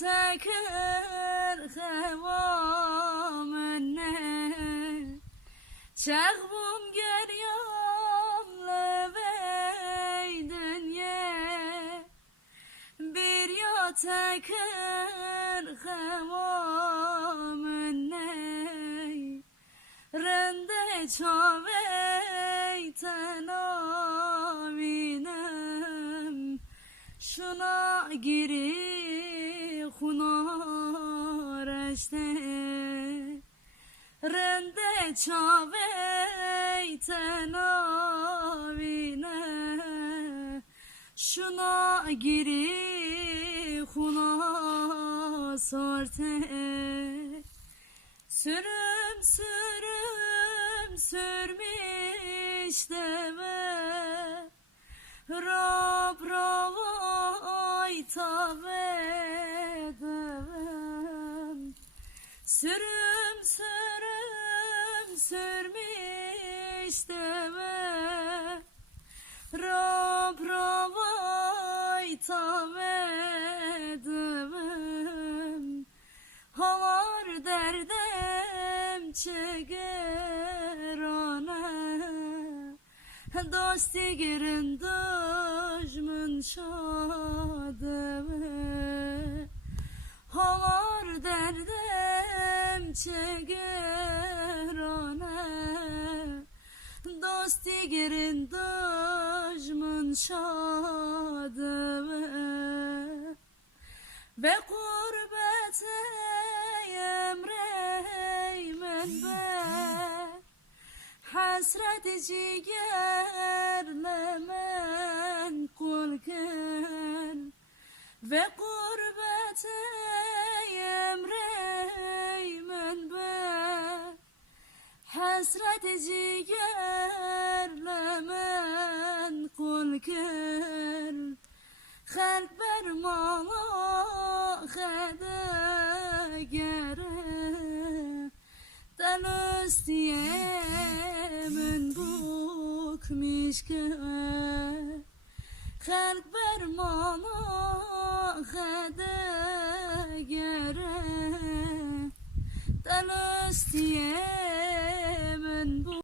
تکر خوامنه چغبوم گریام لبیدن یه bir yatakır xevamen ney rende çavey tenavinem şuna giri hunareşte rende çavey tenavine. Şuna giri huna sorte. Sürüm sürüm sürmüş deve. Rab ravay tabe devem Sürüm sürüm sürmüş deve Rab ravay tavedem Havar derdem çegerane Dosti girin düşmün şademe Havar derdem çegerane Dosti girin düşmün şademe Ve kurbete emreymen be. Hasret ciğerlemen kul gel Ve kurbete Hasret ciğerlemen kul gel Halk bermana xede gere. Dönüstiye min buk mişke Halk bermana xede gere. Dönüstiye